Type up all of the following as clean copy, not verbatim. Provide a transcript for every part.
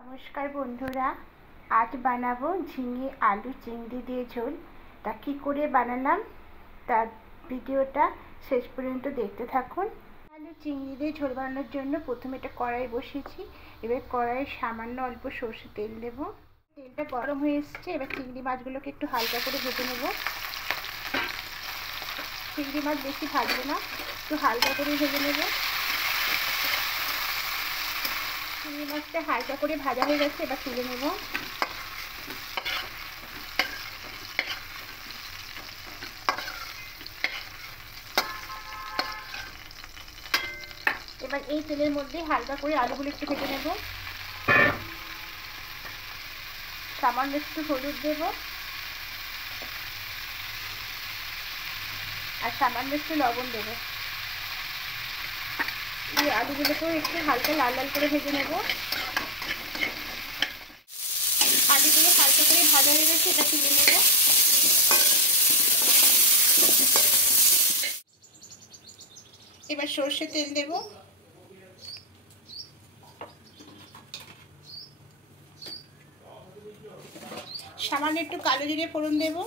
নমস্কার বন্ধুরা, আজ বানাবো ঝিঙে আলু চিংড়ি দিয়ে ঝোল। তা কী করে বানালাম তার ভিডিওটা শেষ পর্যন্ত দেখতে থাকুন। আলু চিংড়ি দিয়ে ঝোল বানানোর জন্য প্রথমে একটা কড়াই বসিয়েছি। এবার কড়াইয়ে সামান্য অল্প সর্ষে তেল দেব। তেলটা গরম হয়ে এসছে। এবার চিংড়ি মাছগুলোকে একটু হালকা করে ভেজে নেব। চিংড়ি মাছ বেশি ভাজবো না, একটু হালকা করে ভেজে নেব। চিংড়ি মাছটা হালকা করে ভাজা হয়ে গেছে, এবার তুলে নেব। এবার এই তেলের মধ্যে হালকা করে আলুগুলো একটু ভেজে নেব। সামান্য একটু হলুদ দেব আর সামান্য একটু লবণ দেব। এই আলুগুলোকেও একটু হালকা লাল লাল করে ভেজে নেব। আলুগুলো হালকা করে ভাজা হয়ে গেছে, এটা তুলে নেব। এবার সর্ষে তেল দেব। সামান্য একটু কালো জিরে ফোড়ন দেব।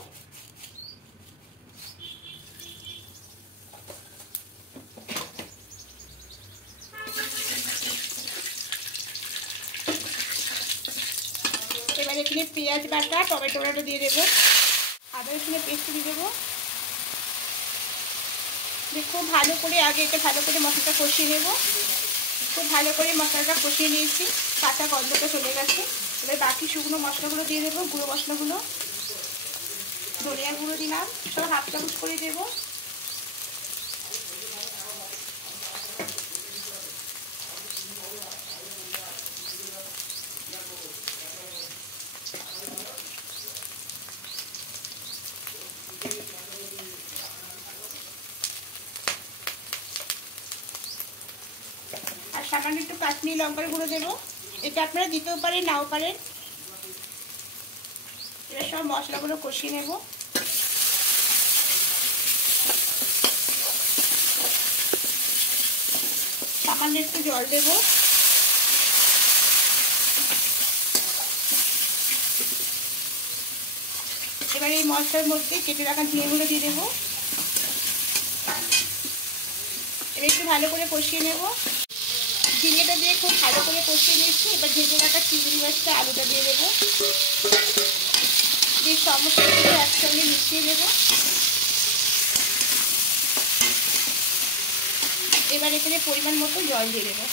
এবার এখানে পেঁয়াজ বাটা, টমেটো বাটা দিয়ে দেবো, আদা রসুনের পেস্ট দিয়ে দেবো। খুব ভালো করে আগে এটা ভালো করে মশলাটা কষিয়ে নেব। খুব ভালো করে মশলাটা কষিয়ে নিয়েছি, কাঁচা গন্ধটা চলে গেছে। এবার বাকি শুকনো মশলাগুলো দিয়ে দেবো, গুঁড়ো মশলাগুলো। ধনিয়া গুঁড়ো দিলাম, সব হাফ চামচ করে দেবো। আর সামান্য একটু কাশ্মীরি লঙ্কার গুঁড়ো দেবো, এটা আপনারা দিতেও পারেন নাও পারেন। এবার সব মশলাগুলো কষিয়ে নেব। সামান্য একটু জল দেব। এবার এই মশলার মধ্যে কেটে রাখা ঝিঙেগুলো দিয়ে দেবো। এবার একটু ভালো করে কষিয়ে নেব। ঝিঙেটা দিয়ে খুব ভালো করে কষিয়ে নিচ্ছি। এবার ভেজে রাখা চিংড়ি মাছটা, আলুটা দিয়ে দেবো। দিয়ে সমস্ত কিছু একসঙ্গে মিশিয়ে নেব। এবার এখানে পরিমাণ মতো জল দিয়ে দেবো।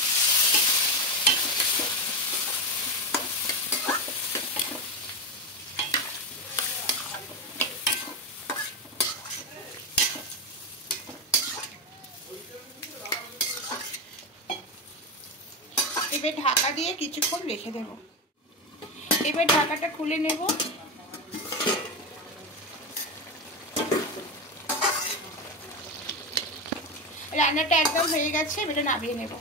এবার ঢাকা দিয়ে কিছুক্ষণ রেখে দেব। এবার ঢাকাটা খুলে নেব। রান্নাটা একদম হয়ে গেছে, এটা নামিয়ে নেব।